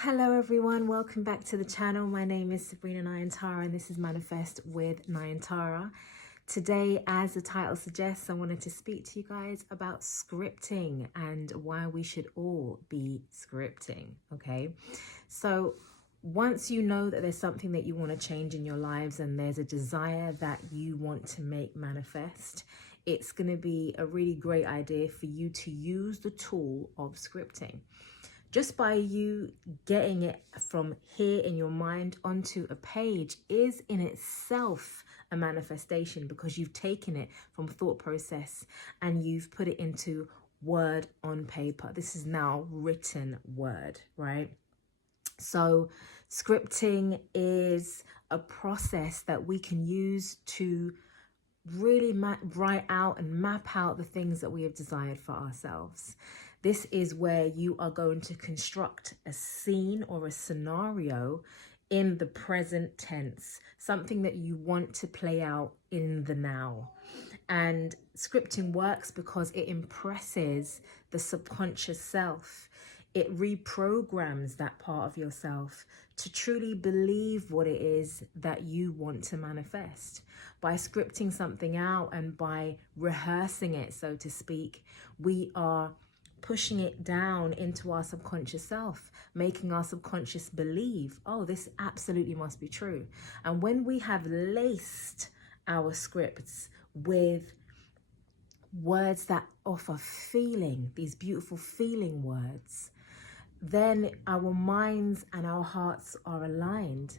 Hello everyone, welcome back to the channel. My name is Sabrina Naayantara and this is Manifest with Naayantara. Today, as the title suggests, I wanted to speak to you guys about scripting and why we should all be scripting, okay? So once you know that there's something that you want to change in your lives and there's a desire that you want to make manifest, it's going to be a really great idea for you to use the tool of scripting. Just by you getting it from here in your mind onto a page is in itself a manifestation, because you've taken it from thought process and you've put it into word on paper. This is now written word, right? So scripting is a process that we can use to really write out and map out the things that we have desired for ourselves. This is where you are going to construct a scene or a scenario in the present tense, something that you want to play out in the now. And scripting works because it impresses the subconscious self. It reprograms that part of yourself to truly believe what it is that you want to manifest. By scripting something out and by rehearsing it, so to speak, we are pushing it down into our subconscious self, making our subconscious believe, oh, this absolutely must be true. And when we have laced our scripts with words that offer feeling, these beautiful feeling words, then our minds and our hearts are aligned.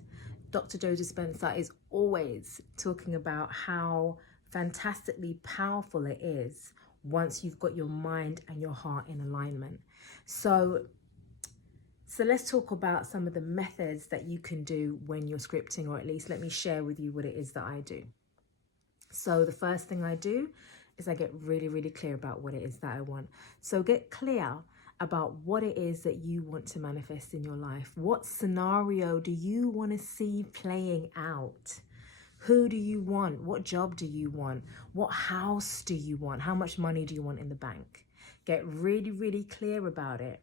Dr. Joe Dispenza is always talking about how fantastically powerful it is once you've got your mind and your heart in alignment. So let's talk about some of the methods that you can do when you're scripting, or at least let me share with you what it is that I do. So the first thing I do is I get really, really clear about what it is that I want. So get clear about what it is that you want to manifest in your life. What scenario do you want to see playing out? Who do you want? What job do you want? What house do you want? How much money do you want in the bank? Get really, really clear about it.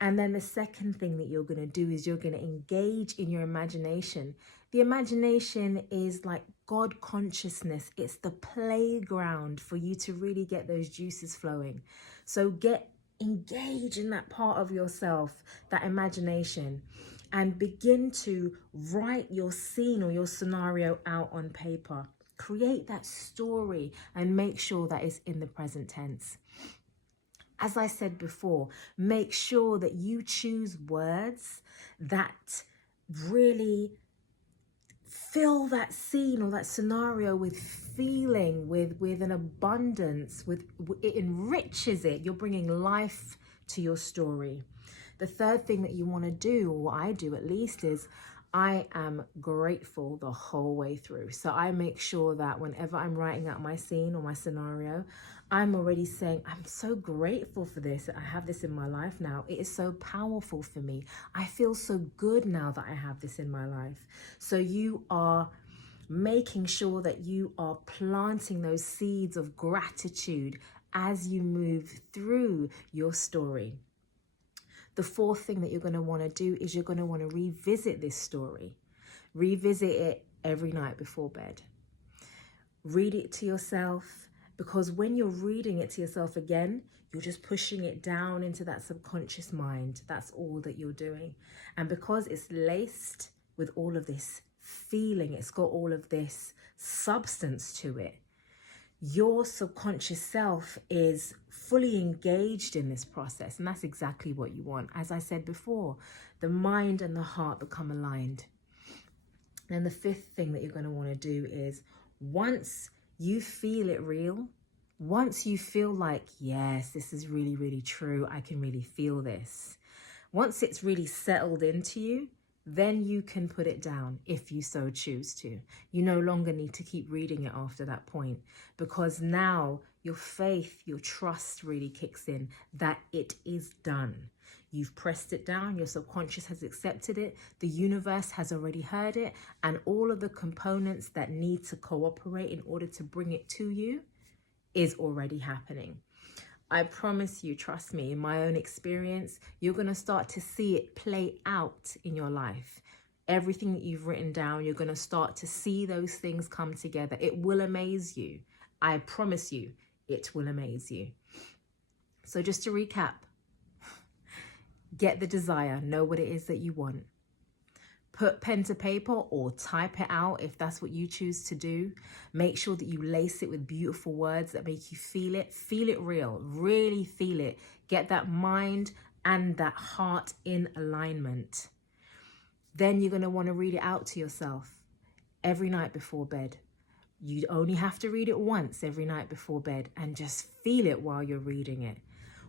And then the second thing that you're going to do is you're going to engage in your imagination. The imagination is like God consciousness. It's the playground for you to really get those juices flowing. So engage in that part of yourself, that imagination, and begin to write your scene or your scenario out on paper. Create that story and make sure that it's in the present tense. As I said before, make sure that you choose words that really fill that scene or that scenario with feeling, with an abundance, it enriches it. You're bringing life to your story. The third thing that you want to do, or what I do at least, is I am grateful the whole way through. So I make sure that whenever I'm writing out my scene or my scenario, I'm already saying, I'm so grateful for this. I have this in my life now. It is so powerful for me. I feel so good now that I have this in my life. So you are making sure that you are planting those seeds of gratitude as you move through your story. The fourth thing that you're going to want to do is you're going to want to revisit this story. Revisit it every night before bed. Read it to yourself, because when you're reading it to yourself again, you're just pushing it down into that subconscious mind. That's all that you're doing. And because it's laced with all of this feeling, it's got all of this substance to it, your subconscious self is fully engaged in this process. And that's exactly what you want. As I said before, the mind and the heart become aligned. And the fifth thing that you're going to want to do is, once you feel it real, once you feel like, yes, this is really, really true, I can really feel this. Once it's really settled into you, then you can put it down if you so choose to. You no longer need to keep reading it after that point, because now your faith, your trust really kicks in that it is done. You've pressed it down, your subconscious has accepted it, the universe has already heard it, and all of the components that need to cooperate in order to bring it to you is already happening. I promise you, trust me, in my own experience, you're going to start to see it play out in your life. Everything that you've written down, you're going to start to see those things come together. It will amaze you. I promise you, it will amaze you. So just to recap, get the desire, know what it is that you want. Put pen to paper or type it out if that's what you choose to do. Make sure that you lace it with beautiful words that make you feel it real, really feel it. Get that mind and that heart in alignment. Then you're going to want to read it out to yourself every night before bed. You only have to read it once every night before bed and just feel it while you're reading it.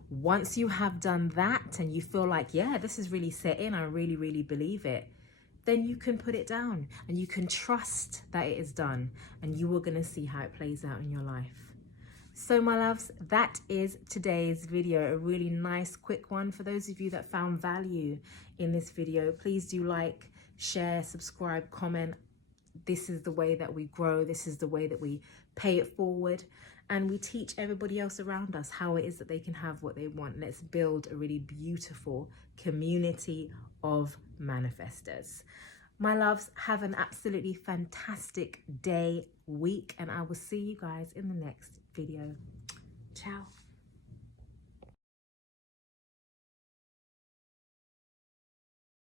Once you have done that and you feel like, yeah, this is really set in, I really, really believe it, then you can put it down and you can trust that it is done, and you are going to see how it plays out in your life. So my loves, that is today's video, a really nice quick one. For those of you that found value in this video, please do like, share, subscribe, comment. This is the way that we grow. This is the way that we pay it forward, and we teach everybody else around us how it is that they can have what they want. Let's build a really beautiful community of manifestors. My loves, have an absolutely fantastic day, week, and I will see you guys in the next video. Ciao.